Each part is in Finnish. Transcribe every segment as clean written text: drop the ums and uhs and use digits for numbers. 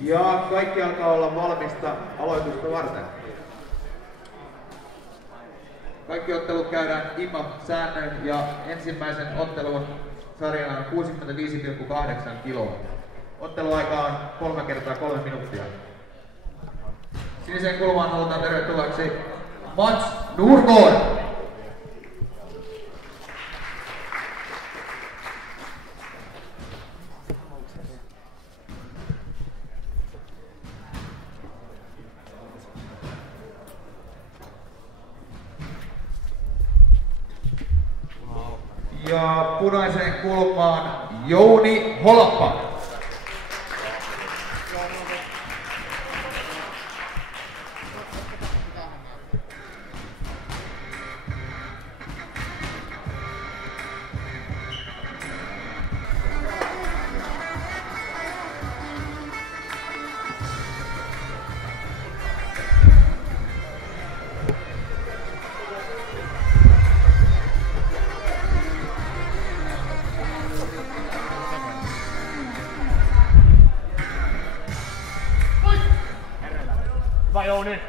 Ja kaikki alkaa olla valmista aloitusta varten. Kaikki ottelut käydään IMMAF-säännöin ja ensimmäisen ottelun sarjana on 65,8 kiloa. Otteluaika on 3 × 3 minuuttia. Siniseen kulmaan halutaan tervetulleeksi Mats Nurgård. Ja punaiseen kulmaan Jouni Holappa. Hyvä Jouni.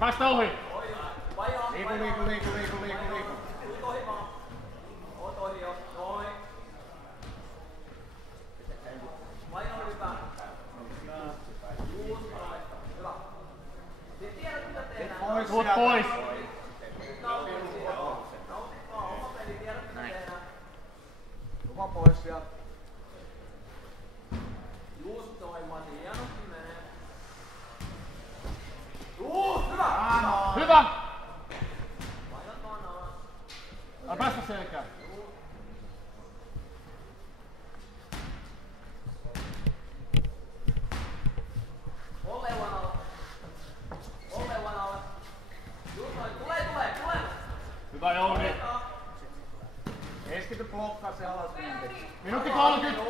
Päästä ohi! Liiku! Tuut pois! Lupa pois ja... Just toi Mati, hienosti menee. Hyvä! Hyvä! Päästä selkään. Oleuan alle. Just noin, tulee! Hyvä Jouni. Keskity blokkaa se alas viimeiseksi. Minuutti 30.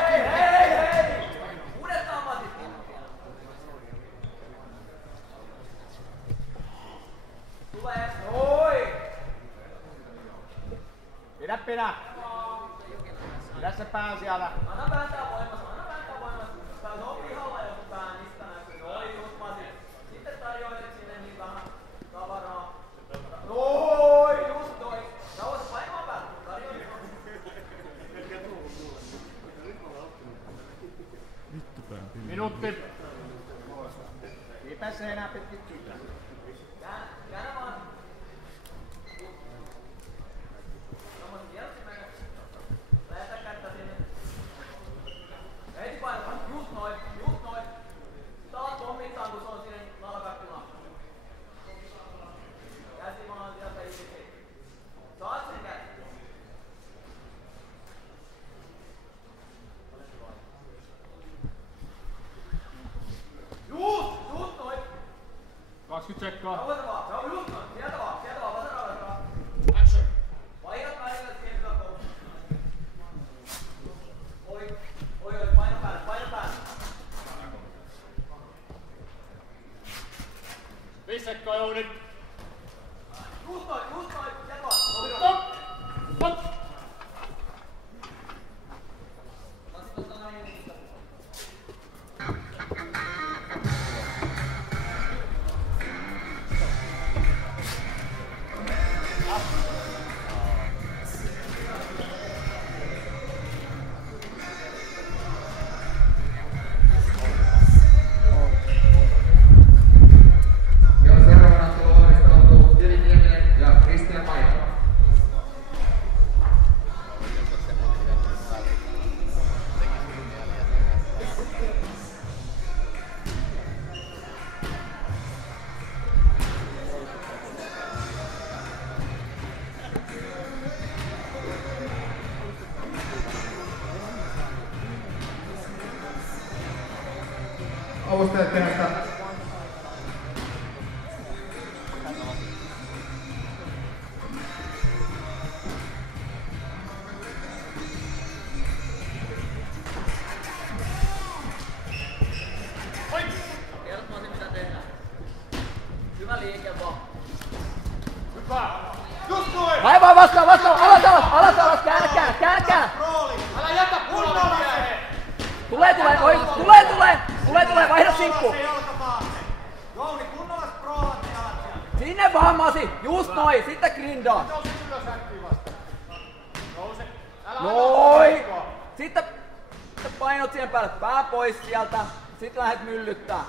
Hei! Uudestaan Mati. Tulee. Oi! Pidä! Pidä se pää siellä. Anna pääntää voimassa. Tää on pihalla jos pää mistä näkyy. Oi just Mati. Sitten tarjoilet sinne niin vähän tavaraa. Oi just toi. Rauhoita painoa päälle. Tarjoilet. Minuutti. Ei pääse enää pitkin kytää. Käännä vaan. Tommosen hienosti menee. Lähetä kättä sinne. Heti painotaan. Just noin. Taas pommittaan kun se on sinne nalkakkilaa. Käsi maan sieltä itse. Saat sen käsi. Just noin. 20 sekkaa. Rauhoita vaan. Se on just noin. Sieltä vaan. Vasen rauhoita. Action. Vaihdat välillä tietyllä koulussa. Oi, paino päälle. 5 sekkaa Jouni. Just noin. Sieltä vaan. Stop! Avustajat kehästä. Kerrot Masi mitä tehdään. Hyvä liike vaan. Hyvä! Just noin! Vai vaan vastaan, alas, käännä. Älä jätä puolella mieheen! Tulee, vaihda sinkku. Jouni, kunnolla sproolat jalat sieltä. Sinne vaan Masi, just noin, sitten grindaa. Nouse ylös äkkiä vastaan. Nouse. Älä Noin! Sitten painot siihen päälle, pää pois sieltä, sitten lähdet myllyttää.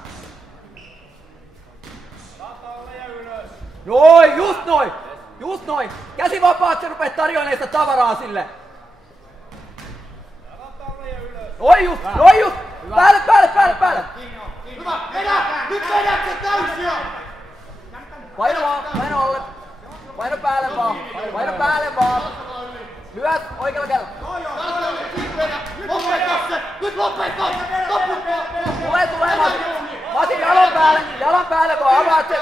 Ratalle ja ylös. Noin, just noin. Käsi vapaat, sä rupeat tarjoilemaan sitä tavaraa sille. Ratalle ja ylös. Noin just. Päälle. Hyvä! Vedä! Nyt vedät se täysiä! Paino vaan, paino alle. Paino päälle vaan. Lyöt oikealla kädellä. Nyt lopeta! Tulee Masi. Masi jalan päälle vaan, avaat sen.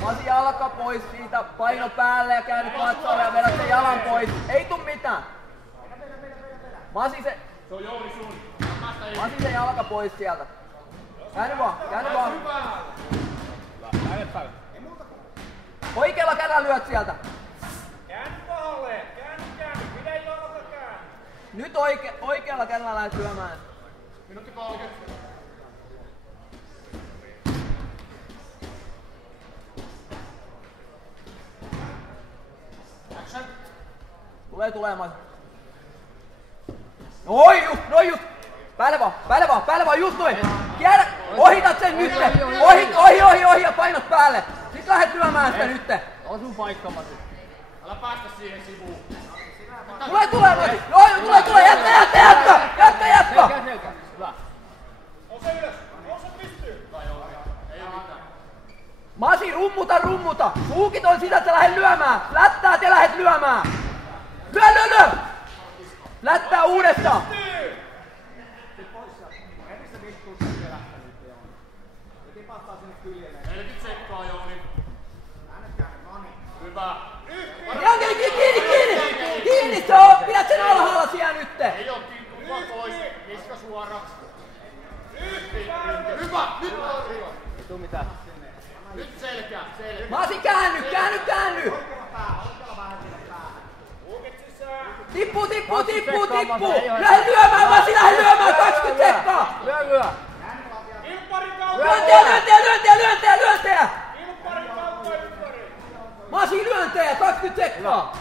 Masi jalka pois siitä, paino päälle ja käännyt vatsalle ja vedät sen jalan pois. Ei tuu mitään. Masi se jalka pois sieltä. Käänny vaan. Oikealla kädellä lyöt sieltä. Käänny pahalle! Käänny! Pidä jalka käänny! Nyt oikealla kädellä lähdet lyömään. Minuutti 30. Action! Tulee Masi. Noin just. Päälle vaan, just noin. Kierrä, ohitat sen nyt. Ohi ja painot päälle. Sit lähdet lyömään sitä nyt. On sun paikka, Masi. Älä päästä siihen sivuun. Tulee Masi. Tulee, jätkä. Selkä. Hyvä. Nouse ylös. Nouse pystyy. Ei oo mitään. Masi, rummuta. Suukit on sitä, että sä lähdet lyömään. Lättäät ja lähdet lyömään. Lyö. Lättää uudestaan. 40 sekkaa, Jouni. Hyvä. Kiinni se on. Pidät sen alhaalla siellä nyt. Ei oo kiinni, pois. Niska suoraksi. Hyvä. Nyt on. Ei tuu mitään. Nyt selkä. Masi, käänny. Luukit sisään. Tippu. Lähde lyömään, Masi, 20 sekkaa. Lyö. Ilppari kautta. Lyöntejä. Ilppari kautta ympäri. Masi, lyöntejä, 20 sekkaa.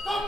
Stop.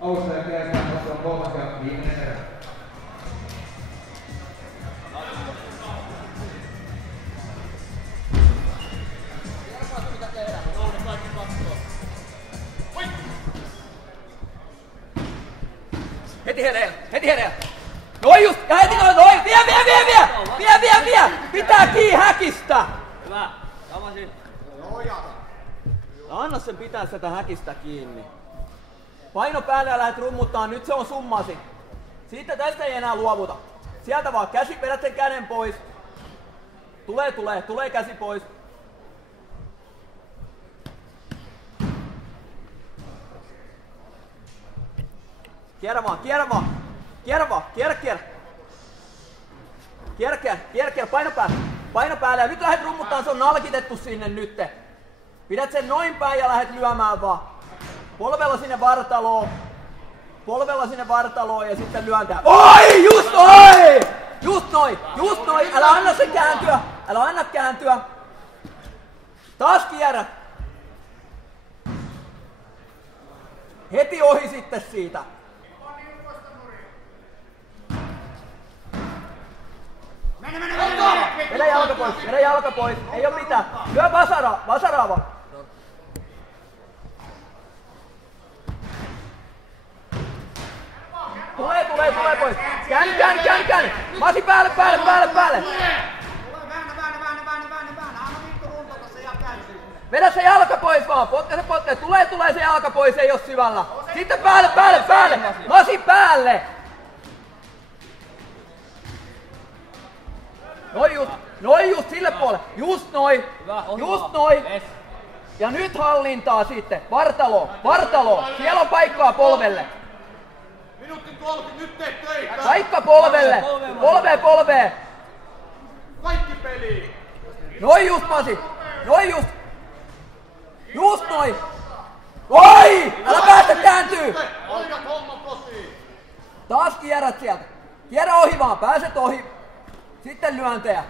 Avustajan kehästä on kolmas ja viimeinen erä. Heti hereillä. Noin just, ja heti noin. Vie. Pitää kiinni häkistä. Hyvä. Tamasin. Anna sen pitää sitä häkistä kiinni. Paino päälle ja lähdet rummuttaa, nyt se on summasi. Siitä tästä ei enää luovuta. Sieltä vaan käsi, vedät sen käden pois. Tulee käsi pois. Kierrä vaan, paino päälle. Paino päälle ja nyt lähdet rummuttaa, se on nalkitettu sinne nytte. Pidät sen noin päin ja lähdet lyömään vaan. Polvella sinne vartaloon. Polvella sinne vartaloon ja sitten lyöntää. Oi! Just noin! Just noin! Just noin! Älä anna se kääntyä! Älä anna kääntyä! Taas kierrät! Heti ohi sitten siitä. Vedä jalka pois, vedä jalka pois. Ei oo mitään. Lyö vasaraa vaan. Tulee pois. Käänny. Masi päälle. Vedä se jalka pois vaan. Potke. Tulee se jalka pois, ei oo syvällä. Sitten päälle. Masi päälle. Noin just sille puolelle. Just noin. Ja nyt hallintaa sitten. Vartalo. Siellä on paikkaa polvelle. Minuutti 30, nyt teet töitä! Paikka polvelle. Polveen. Kaikki peliin! Noin just, Masi. Just noin. Oi! Älä päästä kääntyy. Hoidat homman kotiin! Taas kierrät sieltä. Kierrä ohi vaan. Pääset ohi. Sitten lyöntejä.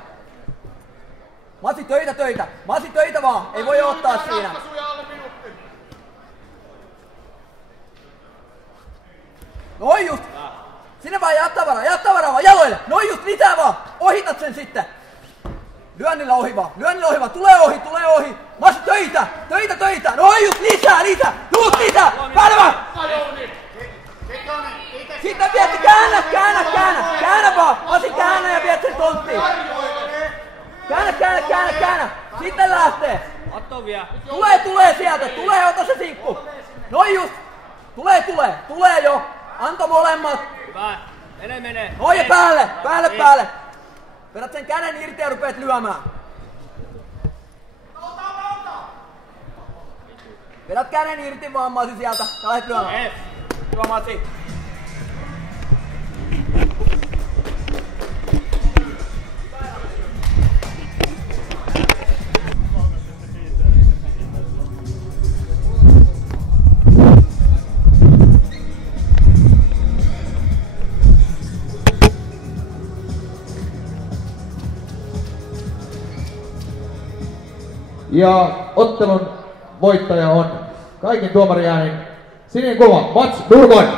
Masi töitä vaan. Ei voi ottaa siinä. Ratkaisuja alle minuutti! Noin just. Sinne vaan jää tavaraa vaan jaloille. Noin just, lisää vaan. Ohitat sen sitten. Lyönnillä ohi vaan. Tulee ohi. Masi töitä. Noin just, lisää. Just lisää. Päälle vaan. Sitten vietti, käännä vaan. Masi käännä ja viet sen tonttiin. Käännä. Sitten lähtee. Tulee sieltä. Ota se sinkku. Noin just. Tulee jo. Anto molemmat. Hyvä. Mene. Noin ja päälle. Vedät sen käden irti ja rupeat lyömään. Vedät käden irti vaan, Masi, sieltä. Ja lähdet lyömään. Hyvä, Masi. Ja ottelun voittaja on kaikin tuomariäänin sininen kulma Mats Nurmoinen.